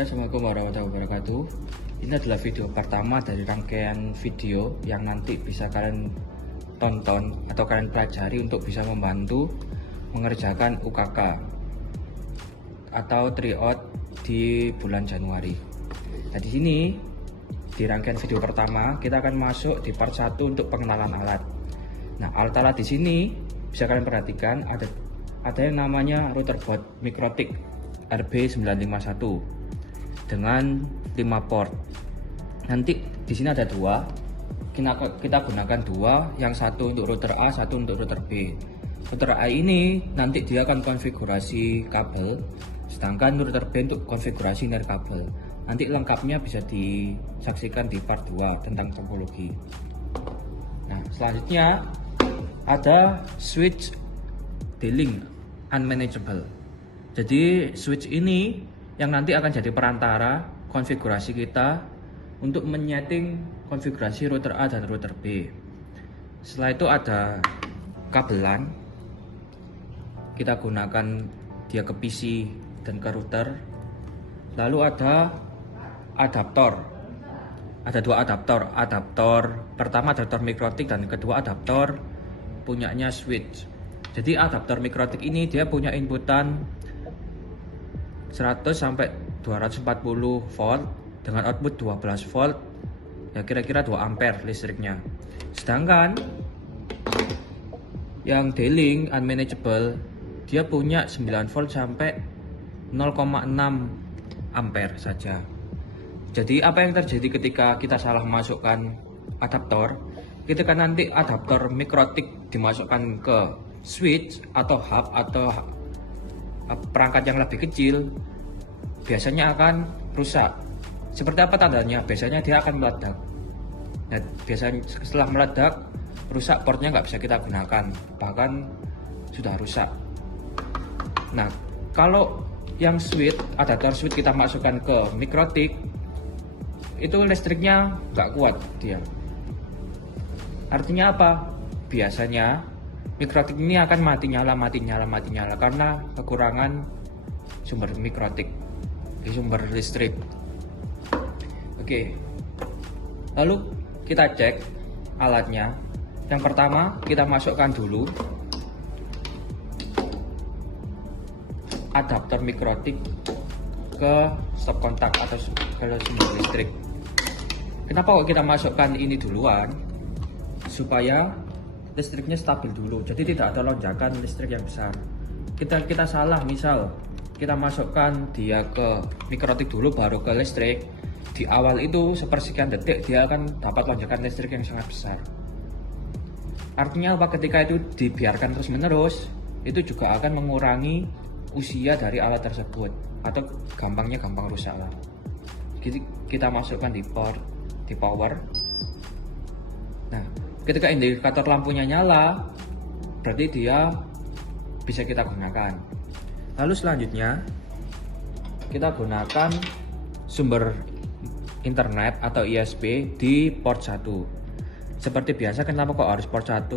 Assalamualaikum warahmatullahi wabarakatuh. Ini adalah video pertama dari rangkaian video yang nanti bisa kalian tonton atau kalian pelajari untuk bisa membantu mengerjakan UKK atau tryout di bulan Januari. Nah, di sini di rangkaian video pertama kita akan masuk di part 1 untuk pengenalan alat. Nah, alat-alat di sini bisa kalian perhatikan ada yang namanya router board Mikrotik RB951 dengan 5 port. Nanti di sini ada dua. Kita gunakan dua, yang satu untuk router A, satu untuk router B. Router A ini nanti dia akan konfigurasi kabel, sedangkan router B untuk konfigurasi nirkabel. Nanti lengkapnya bisa disaksikan di part 2 tentang topologi. Nah, selanjutnya ada switch D-Link unmanageable. Jadi switch ini yang nanti akan jadi perantara konfigurasi kita untuk menyeting konfigurasi router A dan router B. Setelah itu ada kabelan, kita gunakan dia ke PC dan ke router. Lalu ada adaptor, ada dua adaptor pertama adaptor Mikrotik dan kedua adaptor punyanya switch. Jadi adaptor Mikrotik ini dia punya inputan 100 sampai 240 volt dengan output 12 volt, ya kira-kira 2 ampere listriknya. Sedangkan yang D-Link unmanageable dia punya 9 volt sampai 0,6 ampere saja. Jadi apa yang terjadi ketika kita salah masukkan adaptor, ketika nanti adaptor Mikrotik dimasukkan ke switch atau hub atau perangkat yang lebih kecil, biasanya akan rusak. Seperti apa tandanya? Biasanya dia akan meledak. Nah, biasanya setelah meledak, rusak, portnya nggak bisa kita gunakan, bahkan sudah rusak. Nah, kalau yang switch, adaptor switch kita masukkan ke Mikrotik, itu listriknya nggak kuat dia. Artinya apa? Biasanya Mikrotik ini akan mati nyala karena kekurangan sumber Mikrotik, sumber listrik. Oke, lalu kita cek alatnya. Yang pertama kita masukkan dulu adaptor Mikrotik ke stop kontak atau ke sumber listrik. Kenapa kok kita masukkan ini duluan? Supaya listriknya stabil dulu, jadi tidak ada lonjakan listrik yang besar. Kita salah, misal kita masukkan dia ke Mikrotik dulu baru ke listrik, di awal itu sepersekian detik dia akan dapat lonjakan listrik yang sangat besar. Artinya apa? Ketika itu dibiarkan terus menerus, itu juga akan mengurangi usia dari alat tersebut atau gampang rusak lah. Jadi kita masukkan di power. Nah, ketika indikator lampunya nyala, berarti dia bisa kita gunakan. Lalu selanjutnya kita gunakan sumber internet atau ISP di port 1. Seperti biasa, kenapa kok harus port 1?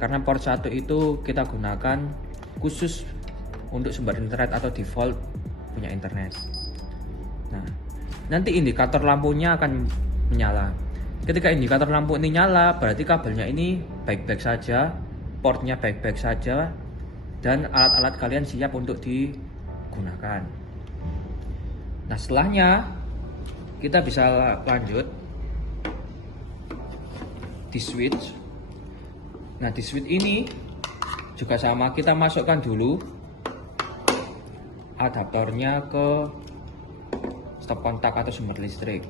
Karena port 1 itu kita gunakan khusus untuk sumber internet atau default punya internet. Nah, nanti indikator lampunya akan menyala. Ketika indikator lampu ini nyala, berarti kabelnya ini baik-baik saja, portnya baik-baik saja, dan alat-alat kalian siap untuk digunakan. Nah, setelahnya kita bisa lanjut di switch. Nah, di switch ini juga sama, kita masukkan dulu adaptornya ke stop kontak atau sumber listrik.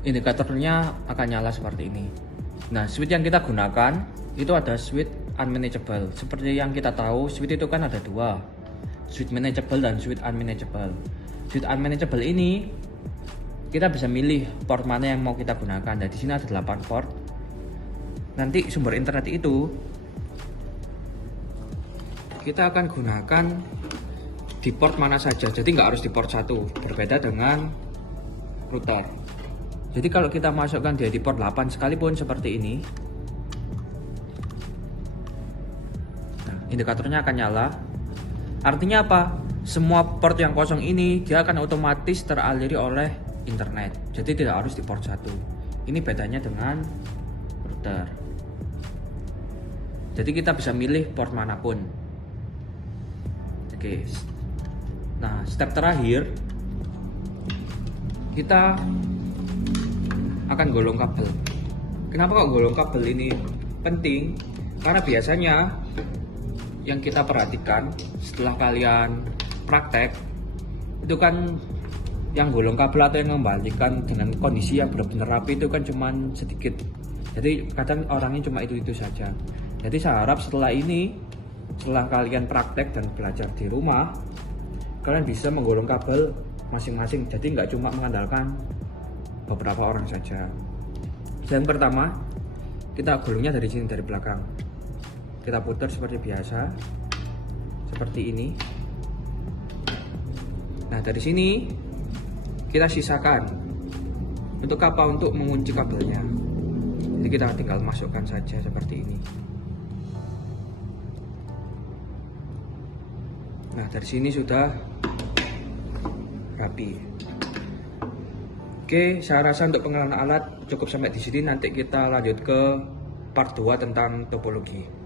Indikatornya akan nyala seperti ini. Nah, switch yang kita gunakan itu ada switch unmanageable. Seperti yang kita tahu, switch itu kan ada dua, switch manageable dan switch unmanageable. Switch unmanageable ini kita bisa milih port mana yang mau kita gunakan. Dan di sini ada 8 port. Nanti sumber internet itu kita akan gunakan di port mana saja. Jadi nggak harus di port 1. Berbeda dengan router. Jadi kalau kita masukkan dia di port 8 sekalipun seperti ini, nah, indikatornya akan nyala. Artinya apa? Semua port yang kosong ini dia akan otomatis teraliri oleh internet. Jadi tidak harus di port 1. Ini bedanya dengan router. Jadi kita bisa milih port manapun. Oke. Nah, step terakhir kita akan golong kabel. Kenapa kok golong kabel ini penting? Karena biasanya yang kita perhatikan setelah kalian praktek itu kan yang golong kabel atau yang membalikan dengan kondisi yang benar-benar rapi itu kan cuma sedikit. Jadi kadang orangnya cuma itu saja. Jadi saya harap setelah ini, setelah kalian praktek dan belajar di rumah, kalian bisa menggolong kabel masing-masing. Jadi nggak cuma mengandalkan beberapa orang saja. Yang pertama, kita gulungnya dari sini, dari belakang. Kita putar seperti biasa, seperti ini. Nah, dari sini kita sisakan. Untuk apa? Untuk mengunci kabelnya. Jadi kita tinggal masukkan saja seperti ini. Nah, dari sini sudah rapi. Oke, saya rasa untuk pengenalan alat cukup sampai di sini. Nanti kita lanjut ke part 2 tentang topologi.